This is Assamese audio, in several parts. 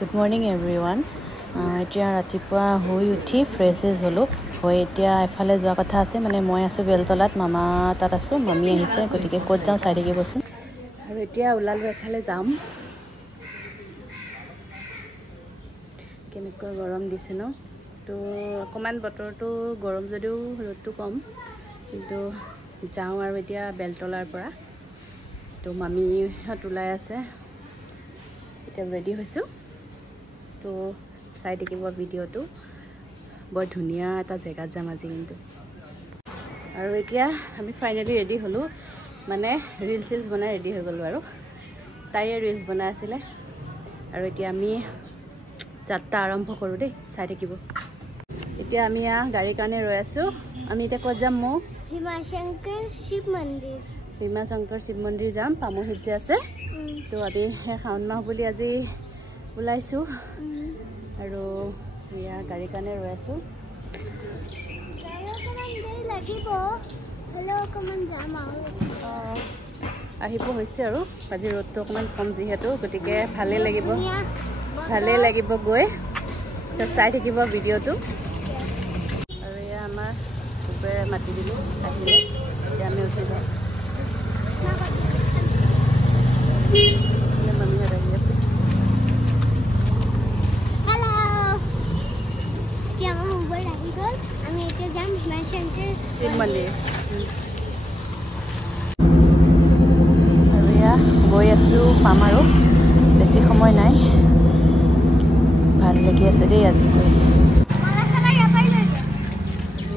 Good morning everyone. এতিয়া ৰাতিপুৱা হৈ উঠি ফ্ৰেছেছ হলো হৈ এতিয়া এফালে যোৱা কথা আছে মানে মই আছো বেলতলাত মামা তাত আছো মামি আহিছে গতিকে ক'ত যাওঁ চাই থাকিবচোন আৰু এতিয়া ওলালো এফালে যাম কেনেকুৱা গৰম দিছে ন তো অকমান বতৰটো গৰম যদিও ৰ'দটো কম কিন্তু যাওঁ আৰু এতিয়া বেলতলাৰ পৰা তো মামিহঁত ওলাই আছে এতিয়া ৰেডি হৈছো তো চাই দেখিব ভিডিঅ'টো বৰ ধুনীয়া এটা জেগাত যাম আজি কিন্তু আৰু এতিয়া আমি ফাইনালি ৰেডি হলো মানে ৰিলছ বনাই ৰেডি হৈ গলো আৰু তাইয়ে ৰিলছ বনাই আছিলে আৰু এতিয়া আমি যাত্ৰা আৰম্ভ কৰো দেই চাই দেখিব এতিয়া আমি গাড়ীৰ কাৰণে ৰৈ আছো আমি এতিয়া ক'ত যাম মো ভীমাশংকৰ শিৱ মন্দিৰ যাম পামহিত যে আছে তো আমি শাওন মাহ বুলি আজি ওলাইছো আৰু ইয়া গাড়ীৰ কাৰণে ৰৈ আছো আহিব হৈছে আৰু আজি ৰ'দটো অকণমান কম যিহেতু গতিকে ভালে লাগিব গৈ তো চাই থাকিব ভিডিঅ'টো আৰু এয়া আমাৰ কুকুৰে মাতি দিলোঁ আহিলে এতিয়া আমি উঠি যাওঁ মামীহঁত আহি আছে শিৱ মন্দিৰ আৰু এয়া গৈ আছোঁ পাম আৰু বেছি সময় নাই ভাল লাগি আছে দেই আজি গৈ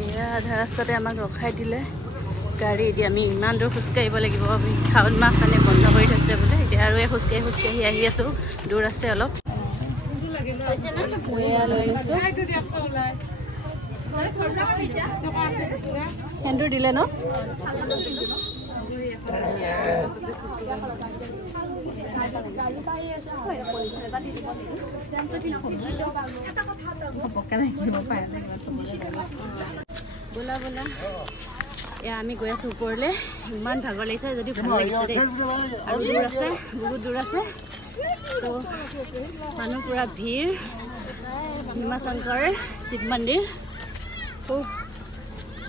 এয়া আধা ৰাস্তাতে আমাক ৰখাই দিলে গাড়ী এতিয়া আমি ইমান দূৰ খোজকাঢ়িব লাগিব শাওন মাহ কাৰণে বন্ধ কৰি থৈছে বোলে এতিয়া আৰু খোজকাঢ়ি আহি আছোঁ দূৰ আছে অলপ এয়া লৈ লৈছোঁ সেন্দুৰ দিলে ন বোলা বোলা এয়া আমি গৈ আছো ওপৰলে ইমান ভাগৰ লাগিছে যদি ভাল লাগিছে দেই আৰু দূৰ আছে বহুত দূৰ আছে তো মানুহ পুৰা ভিৰ ভীমাশংকৰ শিৱ মন্দিৰ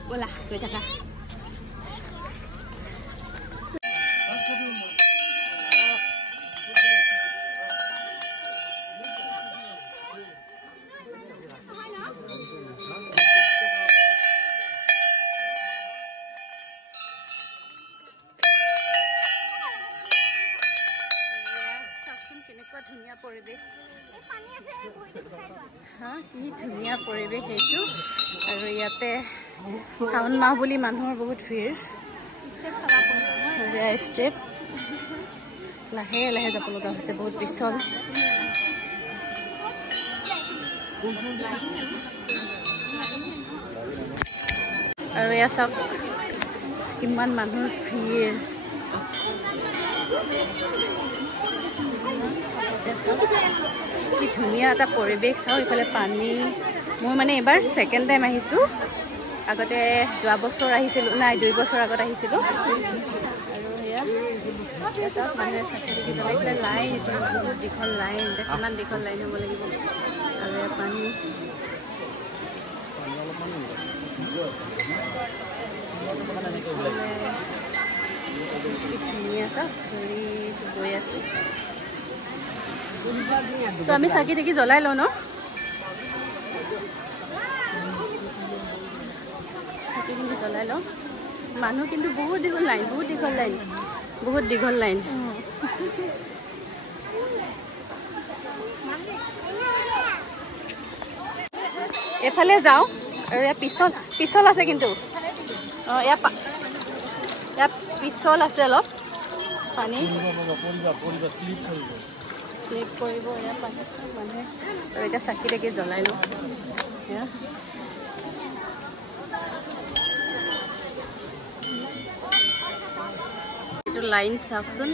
বোলা গৈ থাকা ধুনীয়া পৰিৱেশ কি ধুনীয়া পৰিৱেশ এইটো আৰু ইয়াতে শাওন মাহ বুলি মানুহৰ বহুত ভিৰ ষ্টেপ লাহে লাহে যাব লগা হৈছে বহুত পিছল আৰু এয়া চাওক কিমান মানুহৰ ভিৰ কি ধুনীয়া এটা পৰিৱেশ চাওঁ ইফালে পানী মই মানে এবাৰ ছেকেণ্ড টাইম আহিছোঁ আগতে যোৱা বছৰ আহিছিলোঁ নাই 2 বছৰ আগত আহিছিলোঁ আৰু সেয়া চাওক মানুহে চাকি জ্বলাই পেলাই লাইন বহুত দীঘল লাইন কিমান দীঘল লাইন হ'ব লাগিব আৰু এয়া পানী ধুনীয়া চাওক ঘূৰি গৈ আছোঁ তো আমি চাকি থাকি জ্বলাই লওঁ ন চাকি কিন্তু জ্বলাই লওঁ মানুহ কিন্তু বহুত দীঘল লাইন এফালে যাওঁ আৰু ইয়াত পিছল আছে কিন্তু ইয়াত পিছল আছে অলপ পানী স্লিপ কৰিব ইয়াত পানী মানুহে আৰু এতিয়া চাকি তাকি জ্বলাই লওঁ এইটো লাইন চাওকচোন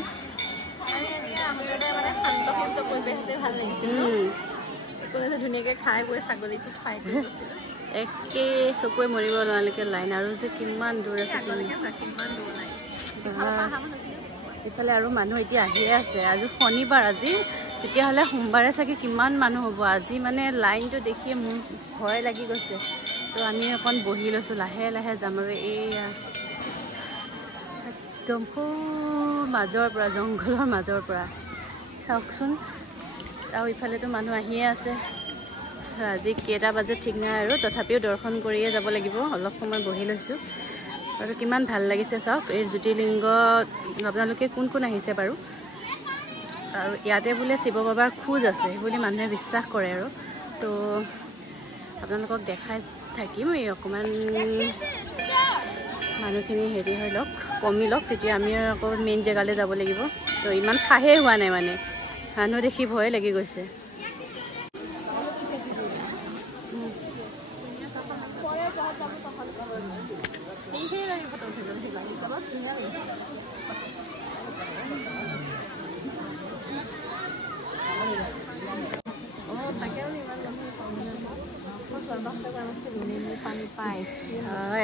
ধুনীয়াকৈ খাই বৈ ছাগলীটো খাই একে চকুৱে মৰিব নোৱাৰালৈকে লাইন আৰু যে কিমান দূৰ আছে ইফালে আৰু মানুহ এতিয়া আহিয়ে আছে আজি শনিবাৰ আজি তেতিয়াহ'লে সোমবাৰে চাগে কিমান মানুহ হ'ব। আজি মানে লাইনটো দেখিয়ে মোৰ ভয় লাগি গৈছে। তো আমি অকণ বহি লৈছোঁ, লাহে লাহে যাম। আৰু এইয়া একদম মাজৰ পৰা, জংঘলৰ মাজৰ পৰা চাওকচোন। আৰু ইফালেতো মানুহ আহিয়ে আছে। আজি কেইটা বাজে ঠিক নাই আৰু, তথাপিও দৰ্শন কৰিয়ে যাব লাগিব। অলপ সময় বহি লৈছোঁ আৰু কিমান ভাল লাগিছে চাওক। এই জ্যোতিৰ্লিংগ আপোনালোকে কোন কোন আহিছে বাৰু? আৰু ইয়াতে বোলে শিৱ বাবাৰ খোজ আছে বুলি মানুহে বিশ্বাস কৰে আৰু। তো আপোনালোকক দেখাই থাকিম। এই অকণমান মানুহখিনি হেৰি হৈ লওক, কমি লওক, তেতিয়া আমি আকৌ মেইন জেগালৈ যাব লাগিব। তো ইমান সাহেই হোৱা নাই, মানে মানুহ দেখি ভয় লাগি গৈছে।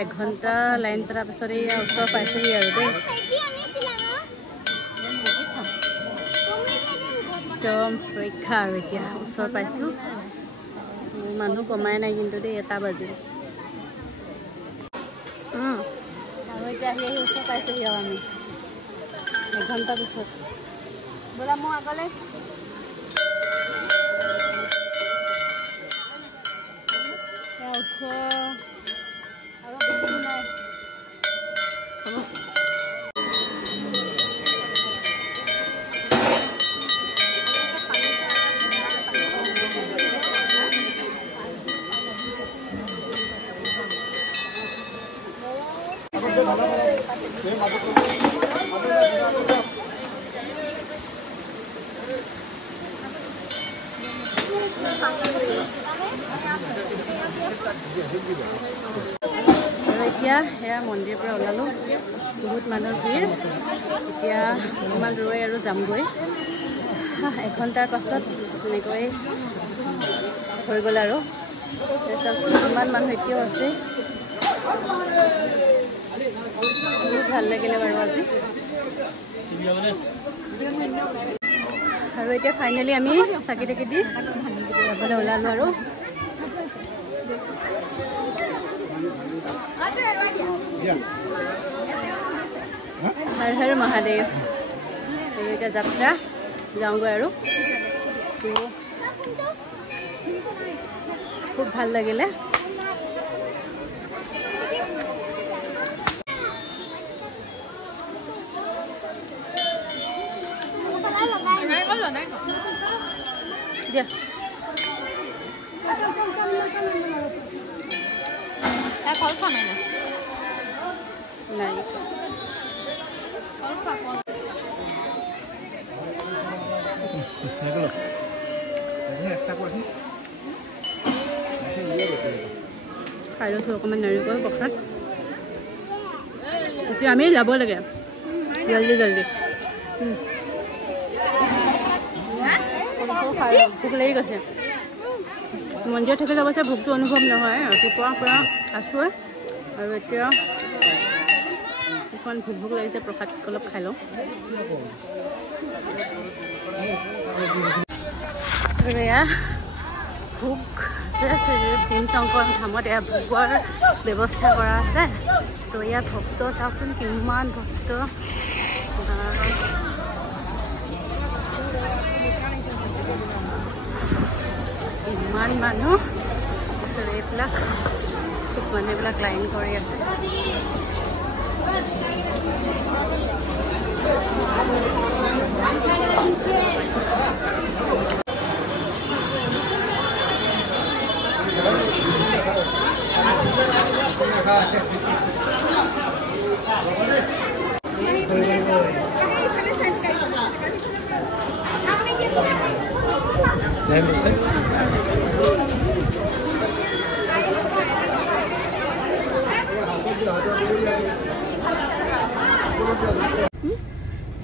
এঘণ্টা লাইন পতাৰ পিছত এই ওচৰ পাইছোঁহি আৰু দেই। একদম পৰীক্ষা আৰু এতিয়া ওচৰ পাইছোঁ। মানুহ কমাই নাই কিন্তু দেই, 1টা বাজিল। আৰু এতিয়া আহি ওচৰ পাইছোঁহি আৰু আমি এঘণ্টা পিছত। ব'লা মোৰ আগলৈ। আৰু বেছি নাই। আৰু এতিয়া সেয়া মন্দিৰৰ পৰা ওলালোঁ, বহুত মানুহৰ ভিৰ। এতিয়া অকণমান ৰৈ আৰু যামগৈ। এঘণ্টাৰ পাছত এনেকৈ হৈ গ'ল আৰু। ইমান মানুহ এতিয়াও আছে। বহুত ভাল লাগিলে বাৰু আজি। আৰু এতিয়া ফাইনেলি আমি চাকি তাকি দি যাবলৈ ওলালোঁ আৰু। হৰ হৰ মহাদেৱ। এই এতিয়া যাত্ৰা যাওঁগৈ আৰু। খুব ভাল লাগিলে। দিয়া কল খোৱা নাই নাই। খাই লৈছোঁ অকণমান নাৰিকল প্ৰসাদ। এতিয়া আমি যাব লাগে জল্দি জল্দি। ভোক লাগি গৈছে। মন্দিৰত থাকিলে অৱশ্যে ভোকটো অনুভৱ নহয়। ৰাতিপুৱাৰ পৰা আছোঁ আৰু এতিয়া অকণমান ভোক লাগিছে, প্ৰসাদ অলপ খাই লওঁ। আৰু এয়া ভোগ ভীম শংকৰ ধামত এয়া ভোগৰ ব্যৱস্থা কৰা আছে। তো ইয়াত ভক্ত চাওকচোন কিমান ভক্ত। ইমান মানুহ। এইবিলাক মানুহবিলাক লাইন কৰি আছে।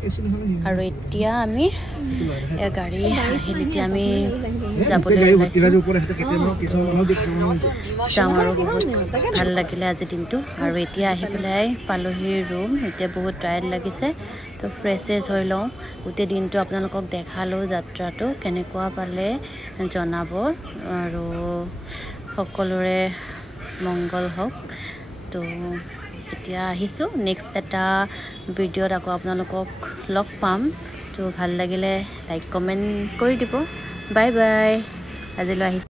আৰু এতিয়া আমি গাড়ী আহিল এতিয়া আমি যাবলৈ যাওঁ আৰু বহুত ভাল লাগিলে আজি দিনটো আৰু এতিয়া আহি পেলাই পালোহি ৰুম এতিয়া বহুত টায়াৰ্ড লাগিছে তো ফ্ৰেছেছ হৈ লওঁ গোটেই দিনটো আপোনালোকক দেখালোঁ যাত্ৰাটো কেনেকুৱা পালে জনাব আৰু সকলোৰে মংগল হওক তো এতিয়া আহিছোঁ নেক্সট এটা ভিডিঅ'ত আকৌ আপোনালোকক লগ পাম তো ভাল লাগিলে লাইক কমেণ্ট কৰি দিব বাই বাই আজিলৈ আহিছোঁ